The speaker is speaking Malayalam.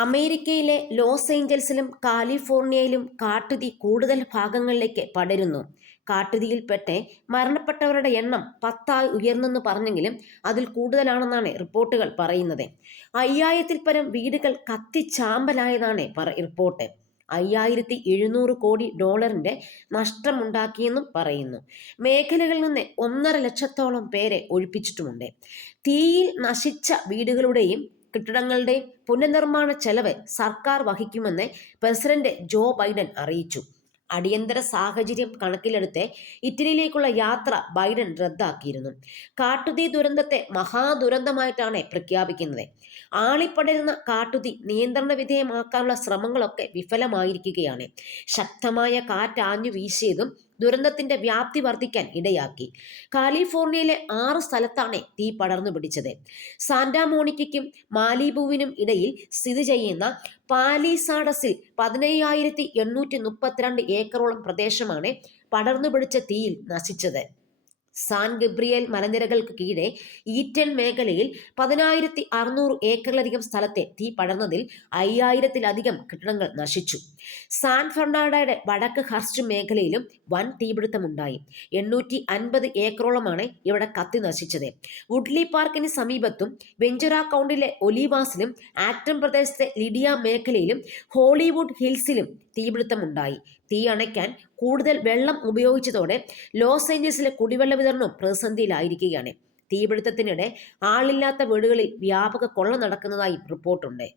അമേരിക്കയിലെ ലോസ് ഏഞ്ചൽസിലും കാലിഫോർണിയയിലും കാട്ടുതീ കൂടുതൽ ഭാഗങ്ങളിലേക്ക് പടരുന്നു. കാട്ടുതീയിൽപ്പെട്ട് മരണപ്പെട്ടവരുടെ എണ്ണം 10 ഉയർന്നെന്ന് പറഞ്ഞെങ്കിലും അതിൽ കൂടുതലാണെന്നാണ് റിപ്പോർട്ടുകൾ പറയുന്നത്. 5000-ൽ പരം വീടുകൾ കത്തിച്ചാമ്പലായതാണ് റിപ്പോർട്ട്. 5700 കോടി ഡോളറിന്റെ നഷ്ടമുണ്ടാക്കിയെന്നും പറയുന്നു. മേഖലകളിൽ നിന്ന് 1.5 ലക്ഷത്തോളം പേരെ ഒഴിപ്പിച്ചിട്ടുമുണ്ട്. തീയിൽ നശിച്ച വീടുകളുടെയും കെട്ടിടങ്ങളുടെയും പുനർനിർമ്മാണ ചെലവ് സർക്കാർ വഹിക്കുമെന്ന് പ്രസിഡന്റ് ജോ ബൈഡൻ അറിയിച്ചു. അടിയന്തര സാഹചര്യം കണക്കിലെടുത്ത് ഇറ്റലിയിലേക്കുള്ള യാത്ര ബൈഡൻ റദ്ദാക്കിയിരുന്നു. കാട്ടുതീ ദുരന്തത്തെ മഹാദുരന്തമായിട്ടാണ് പ്രഖ്യാപിക്കുന്നത്. ആളിപ്പടരുന്ന കാട്ടുതീ നിയന്ത്രണ വിധേയമാക്കാനുള്ള ശ്രമങ്ങളൊക്കെ വിഫലമായിരിക്കുകയാണ്. ശക്തമായ കാറ്റാഞ്ഞു വീശിയതും ദുരന്തത്തിന്റെ വ്യാപ്തി വർദ്ധിക്കാൻ ഇടയാക്കി. കാലിഫോർണിയയിലെ 6 സ്ഥലത്താണ് തീ പടർന്നു പിടിച്ചത്. സാന്റാമോണിക്കയ്ക്കും മാലിബുവിനും ഇടയിൽ സ്ഥിതി ചെയ്യുന്ന പാലിസാഡസിൽ 15,832 ഏക്കറോളം പ്രദേശമാണ് പടർന്നു പിടിച്ച തീയിൽ നശിച്ചത്. സാൻ ഗബ്രിയേൽ മലനിരകൾക്ക് കീഴെ ഈറ്റൻ മേഖലയിൽ 10,600 ഏക്കറിലധികം സ്ഥലത്തെ തീ പടർന്നതിൽ 5000-ത്തിലധികം കെട്ടിടങ്ങൾ നശിച്ചു. സാൻ ഫെർണാണ്ടോയുടെ വടക്ക് ഹർസ്റ്റ് മേഖലയിലും വൻ തീപിടുത്തമുണ്ടായി. 850 ഏക്കറോളമാണ് ഇവിടെ കത്തി നശിച്ചത്. വുഡ്ലി പാർക്കിന് സമീപത്തും വെഞ്ചുറ കൗണ്ടിലെ ഒലിവാസിലും ആക്ടൺ പ്രദേശത്തെ ലിഡിയ മേഖലയിലും ഹോളിവുഡ് ഹിൽസിലും തീപിടുത്തമുണ്ടായി. തീ അണയ്ക്കാൻ കൂടുതൽ വെള്ളം ഉപയോഗിച്ചതോടെ ലോസ് ഏഞ്ചൽസിലെ കുടിവെള്ള വിതരണവും പ്രതിസന്ധിയിലായിരിക്കുകയാണ്. തീപിടുത്തത്തിനിടെ ആളില്ലാത്ത വീടുകളിൽ വ്യാപക കൊള്ള നടക്കുന്നതായി റിപ്പോർട്ടുണ്ട്.